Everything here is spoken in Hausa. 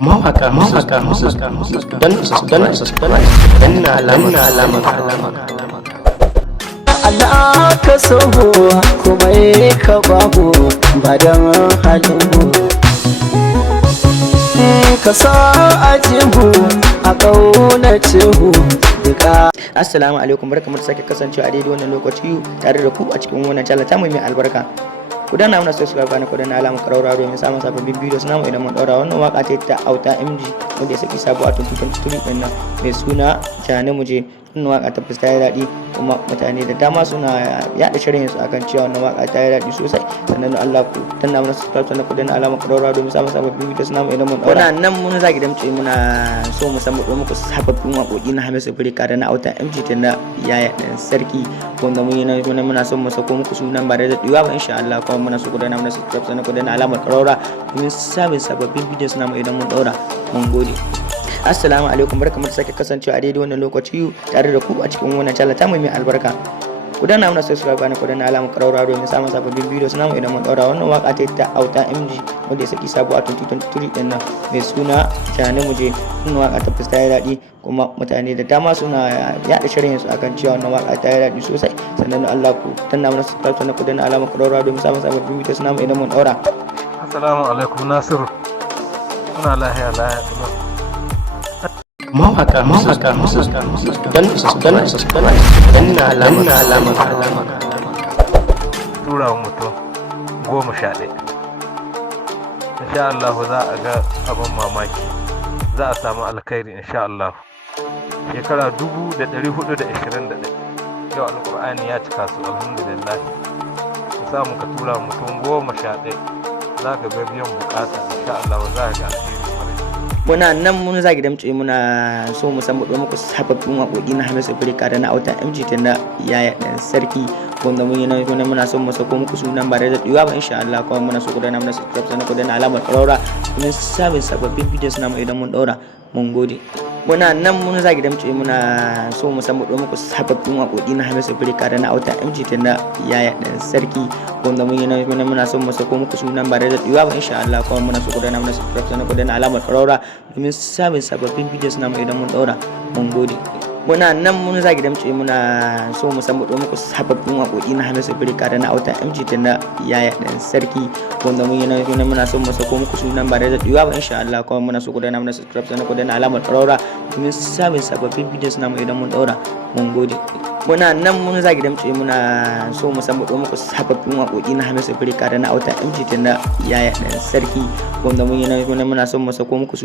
mawaka dan alama Allah ka so kuma ka babu badan halin ka sa ajihu a kaunace duka. Assalamu alaikum, barkamu da sake kasancewa a daidai wannan lokaci tare da ku a cikin wannan channel ta mai albarka. Ku danna mana subscribe kana ku danna alamar ƙararrawa domin samun sababbin videos namu idan mun daura. Wannan waka ta Auta MG wanda ya saki sabo a 2023 din nan mai suna Jani Muje. Wannan waka ta fuska ya daɗi kuma mutane da dama suna yaɗa shirin su akan cewa wannan waka ta ya daɗi sosai. Sannan Allah ku danna mana subscribe sannan ku danna alamar ƙararrawa domin samun sababbin videos namu idan mun daura. Wannan nan mun zaki damce muna so mu san muku sababbin waƙoƙi na Hamisu Breka da na Auta MG tana yaya dan sarki wanda mun yi muna son mu sako muku sunan ba da daɗewa ba insha Allah. Muna so ku danna mana subscribe sannan ku danna alamar ƙararrawa domin samun sababbin videos namu idan mun daura. Mun gode. Assalamu alaikum, barkamu da sake kasancewa a daidai wannan lokaci tare da ku a cikin wannan channel ta mai albarka. Ku danna mana subscribe kana ku danna alamar ƙararrawa domin samun sababbin videos namu idan mun daura. Wannan waka ta Auta MG wanda ya saki sabo a 2023 din nan mai suna Jani Muje. Wannan waka ta fuska ya daɗi kuma mutane da dama suna yaɗa shirin su akan cewa wannan waka ta ya daɗi sosai. Sannan Allah ku danna mana subscribe sannan ku danna alamar ƙararrawa domin samun sababbin videos namu idan mun daura. Assalamu alaikum Nasiru. Muna lahiya mawaka dan alama tura wa mutum 11. Insha Allah za a ga abin mamaki, za a samu alkhairi insha Allah. Shekara 1421 yau alkur'ani ya cika su, alhamdulillah. Ka samu ka tura mutum 11 za ka ga biyan bukata insha Allah, za ka ga alheri. Muna nan mun zagi damce muna so mu san muku sababbin waƙoƙi na Hamisu Breka da na Auta MG tana yaya dan sarki wanda mun yi muna so mu sako muku sunan ba da daɗewa ba insha Allah. Kuma muna so ku danna mana subscribe sannan ku danna alamar ƙararrawa domin samun sababbin videos namu idan mun daura. Mun gode. Muna nan mun zagi damce muna so mu san muku sababbin waƙoƙi na Hamisu Breka da na Auta MG tana yaya dan sarki wanda mun yi muna so mu sako muku sunan ba da daɗewa ba insha Allah. Kuma muna so ku danna mana subscribe sannan ku danna alamar ƙararrawa domin samun sababbin videos namu idan mun daura. Mun gode. Muna nan mun zagi damce muna so mu san muku sababbin waƙoƙi na Hamisu Breka da na Auta MG tana yaya dan sarki wanda mun yi muna so mu sako muku sunan ba da daɗewa ba insha Allah. Kuma muna so ku danna mana subscribe sannan ku danna alamar ƙararrawa domin samun sababbin videos namu idan mun daura. Mun gode. Muna nan mun zagi damce muna so mu san muku sababbin waƙoƙi na Hamisu Breka da na Auta MG tana yaya dan sarki wanda mun yi muna so mu sako muku